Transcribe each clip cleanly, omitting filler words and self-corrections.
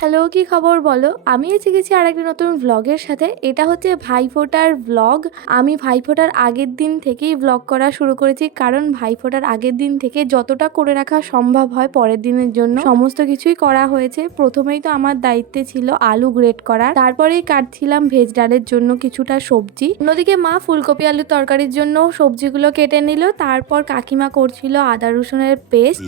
Hello, কি খবর বলো? আমি এসে গেছি আরেকটা নতুন ভ্লগের সাথে। এটা হচ্ছে ভাইফোঁটার ভ্লগ। আমি ভাইফোঁটার আগের দিন থেকেই ভ্লগ করা শুরু করেছি, কারণ ভাইফোঁটার আগের দিন থেকে যতটা করে রাখা সম্ভব হয় পরের দিনের জন্য সমস্ত কিছুই করা হয়েছে। প্রথমেই তো আমার দায়িত্বে ছিল আলু গ্রেট করা, তারপরেই কাটছিলাম ভেজ ডালের জন্য কিছুটা সবজি। অন্যদিকে মা ফুলকপি আলুর তরকারির জন্য সবজিগুলো কেটে নিল, তারপর কাকিমা করছিল আদা রসুনের পেস্ট।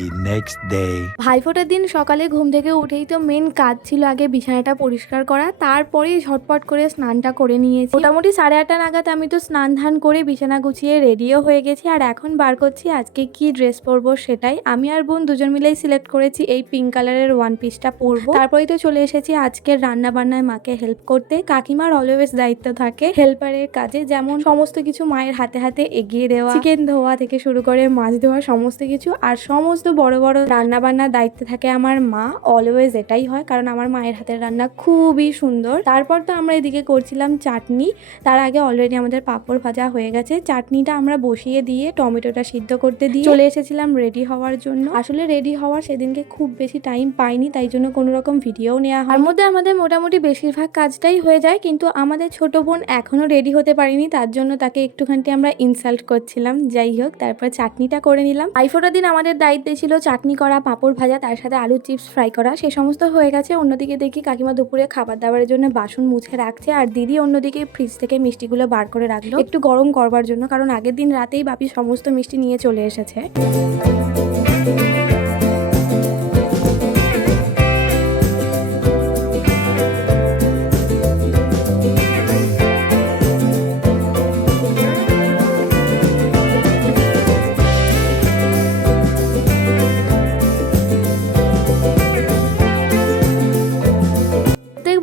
ভাইফোঁটার দিন সকালে ঘুম থেকে উঠেই তো মেন কাজ ছিল আগে বিছানাটা পরিষ্কার করা, তারপরেই ঝটপট করে স্নানটা করে নিয়েছি। মোটামুটি 8:30 নাগাদ আমি তো স্নান ধান করে বিছানা গুছিয়ে রেডিও হয়ে গেছি। আর এখন বার করছি আজকে কি ড্রেস পরবো সেটাই। আমি আর বোন দুজন মিলেই সিলেক্ট করেছি এই পিঙ্ক কালারের ওয়ান পিসটা পরবো। তারপরেই তো চলে এসেছি আজকের রান্না বান্নায় মাকে হেল্প করতে। কাকিমার অলওয়েজ দায়িত্ব থাকে হেল্পারের কাজে, যেমন সমস্ত কিছু মায়ের হাতে হাতে এগিয়ে দেওয়া, চিকেন ধোয়া থেকে শুরু করে মাছ ধোয়া সমস্ত কিছু। আর সমস্ত বড় বড় রান্না বান্নার দায়িত্বে থাকে আমার মা। অলওয়েজ এটাই হয়, কারণ আমার মায়ের হাতের রান্না খুবই সুন্দর। তারপর তো আমরা এদিকে করছিলাম চাটনি। তার আগে অলরেডি আমাদের পাঁপড় ভাজা হয়ে গেছে। চাটনিটা আমরা বসিয়ে দিয়ে টমেটোটা সিদ্ধ করতে দিয়ে চলে এসেছিলাম রেডি হওয়ার জন্য। আসলে রেডি হওয়ার সেদিনকে খুব বেশি টাইম পাইনি, তাই জন্য কোনো রকম ভিডিও নেওয়া হয়। তার মধ্যে আমাদের মোটামুটি বেশিরভাগ কাজটাই হয়ে যায়, কিন্তু আমাদের ছোট বোন এখনো রেডি হতে পারিনি, তার জন্য তাকে একটুখানি আমরা ইনসাল্ট করছিলাম। যাই হোক, তারপর চাটনিটা করে নিলাম। ভাইফোঁটার দিন আমাদের দায়িত্বে ছিল চাটনি করা, পাঁপড় ভাজা, তার সাথে আলু চিপস ফ্রাই করা। সে সমস্ত হয়ে গেছে। অন্যদিকে দেখি কাকিমা দুপুরে খাবার দাবারের জন্য বাসন মুছে রাখছে, আর দিদি অন্যদিকে ফ্রিজ থেকে মিষ্টিগুলো বার করে রাখলো একটু গরম করবার জন্য, কারণ আগের দিন রাতেই বাপি সমস্ত মিষ্টি নিয়ে চলে এসেছে।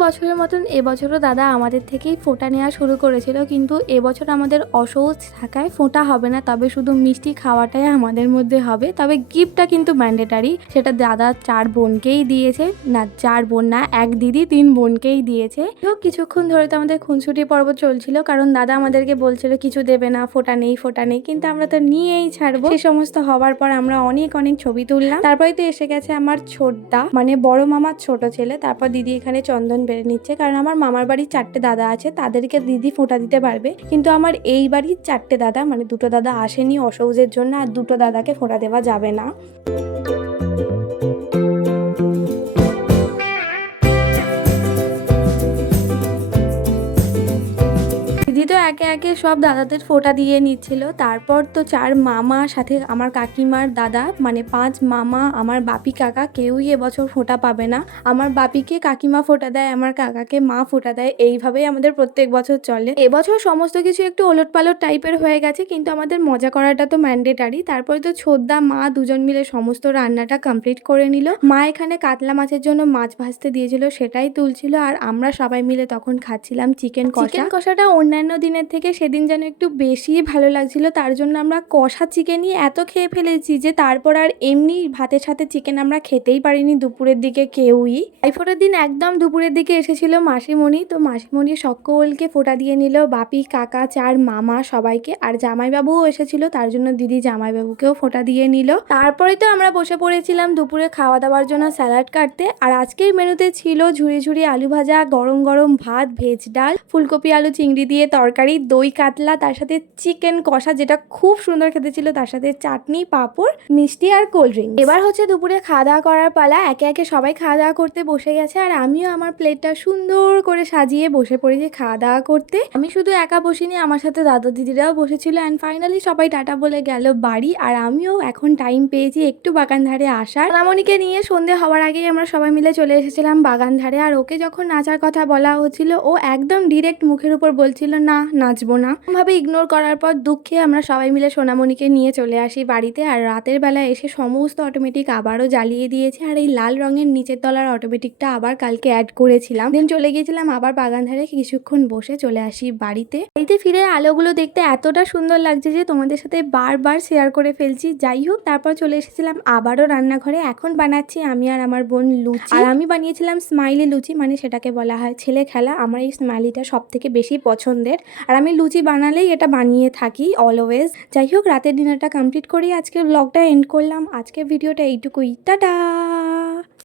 বছরের মতন এবছরও দাদা আমাদের থেকেই ফোঁটা নেওয়া শুরু করেছিল, কিন্তু এবছর আমাদের অসহজ থাকায় ফোঁটা হবে না, তবে শুধু মিষ্টি খাওয়াটাই আমাদের মধ্যে হবে। তবে গিফটটা কিন্তু ম্যান্ডেটারি, সেটা দাদা 4 বোনকেই দিয়েছে। না, 4 বোন না, 1 দিদি 3 বোনকেই দিয়েছে। তো কিছুক্ষণ ধরে তো আমাদের খুনসুটি পর্ব চলছিল, কারণ দাদা আমাদেরকে বলছিল কিছু দেবে না, ফোঁটা নেই ফোঁটা নেই, কিন্তু আমরা তো নিয়েই ছাড়বো। সে সমস্ত হওয়ার পর আমরা অনেক অনেক ছবি তুললাম। তারপরে তো এসে গেছে আমার ছোটদা, মানে বড় মামার ছোট ছেলে। তারপর দিদি এখানে চন্দন বেড়ে নিচ্ছে, কারণ আমার মামার বাড়ির 4টে দাদা আছে, তাদেরকে দিদি ফোঁটা দিতে পারবে, কিন্তু আমার এই বাড়ির 4টে দাদা, মানে 2টো দাদা আসেনি অসৌজের জন্য, আর 2টো দাদাকে ফোঁটা দেওয়া যাবে না। দিদি তো একে একে সব দাদাদের ফোঁটা দিয়ে নিচ্ছিল। তারপর তো 4 মামা, সাথে আমার কাকিমার দাদা, মানে 5 মামা, আমার বাপি কাকা, কেউই এবছর ফোঁটা পাবে না। আমার বাপিকে কাকিমা ফোঁটা দেয়, আমার কাকাকে মা ফোঁটা দেয়, এইভাবেই আমাদের প্রত্যেক বছর চলে। এবছর সমস্ত কিছু একটু ওলটপালট টাইপের হয়ে গেছে, কিন্তু আমাদের মজা করাটা তো ম্যান্ডেটারি। তারপরে তো ছোটদা মা দুজন মিলে সমস্ত রান্নাটা কমপ্লিট করে নিল। মা এখানে কাতলা মাছের জন্য মাছ ভাজতে দিয়েছিল, সেটাই তুলছিল, আর আমরা সবাই মিলে তখন খাচ্ছিলাম চিকেন কষা। চিকেন কষাটা অন্যান্য দিনের থেকে সেদিন যেন একটু বেশি ভালো লাগছিল, তার জন্য আমরা কষা চিকেনই এত খেয়ে ফেলেছি যে তারপর আর এমনি ভাতের সাথে চিকেন আমরা খেতেই পারিনি দুপুরের দিকে কেউই। ভাইফোঁটার দিন একদম দুপুরের দিকে এসেছিল মাসিমণি, তো মাসিমণি সকলকে ফোঁটা দিয়ে নিল, বাপি কাকা 4 মামা সবাইকে, আর জামাইবাবুও এসেছিল, তার জন্য দিদি জামাইবাবুকেও ফোঁটা দিয়ে নিল। তারপরে তো আমরা বসে পড়েছিলাম দুপুরে খাওয়া দাওয়ার জন্য স্যালাড কাটতে। আর আজকের মেনুতে ছিল ঝুড়ি ঝুড়ি আলু ভাজা, গরম গরম ভাত, ভেজ ডাল, ফুলকপি আলু চিংড়ি দিয়ে তরকারি, দই কাতলা, তার সাথে চিকেন কষা যেটা খুব সুন্দর খেতে ছিল, তার সাথে চাটনি, পাঁপড়, মিষ্টি আর কোল্ড ড্রিঙ্ক। এবার হচ্ছে দুপুরে খাওয়া দাওয়া করার পালা। একে একে সবাই খাওয়া দাওয়া করতে বসে গেছে, আর আমিও আমার প্লেটটা সুন্দর করে সাজিয়ে বসে পড়েছি খাওয়া দাওয়া করতে। আমি শুধু একা বসিনি, আমার সাথে দাদা দিদিরাও বসেছিল। অ্যান্ড ফাইনালি সবাই টাটা বলে গেল বাড়ি, আর আমিও এখন টাইম পেয়েছি একটু বাগান ধারে আসার। সোনামণিকে নিয়ে সন্ধে হওয়ার আগেই আমরা সবাই মিলে চলে এসেছিলাম বাগান ধারে। আর ওকে যখন নাচার কথা বলা হচ্ছিল, ও একদম ডিরেক্ট মুখের উপর বলছিল না, নাচবো না। ভাবে ইগনোর করার পর দুঃখে আমরা সবাই মিলে সোনামণিকে নিয়ে চলে আসি বাড়িতে। আর রাতের বেলা এসে সমস্ত অটোমেটিক আবারও জ্বালিয়ে দিয়েছে, আর এই লাল রঙের নিচের তলার অটোমেটিকটা আবার কালকে অ্যাড করেছিলাম। দিন চলে গিয়েছিলাম আবার বাগান ধারে, কিছুক্ষণ বসে চলে আসি বাড়িতে। বাড়িতে ফিরে আলোগুলো দেখতে এতটা সুন্দর লাগছে যে তোমাদের সাথে বারবার শেয়ার করে ফেলছি। যাই হোক, তারপর চলে এসেছিলাম আবারও রান্নাঘরে। এখন বানাচ্ছি আমি আর আমার বোন লুচি, আর আমি বানিয়েছিলাম স্মাইলি লুচি, মানে সেটাকে বলা হয় ছেলে খেলা। আমার এই স্মাইলিটা সব থেকে বেশি পছন্দের, আর আমি লুচি বানালেই এটা বানিয়ে থাকি অলওয়েজ। যাই হোক, রাতের ডিনারটা কমপ্লিট করি আজকের ব্লগটা এন্ড করলাম। আজকের ভিডিওটা এইটুকুই, টাটা।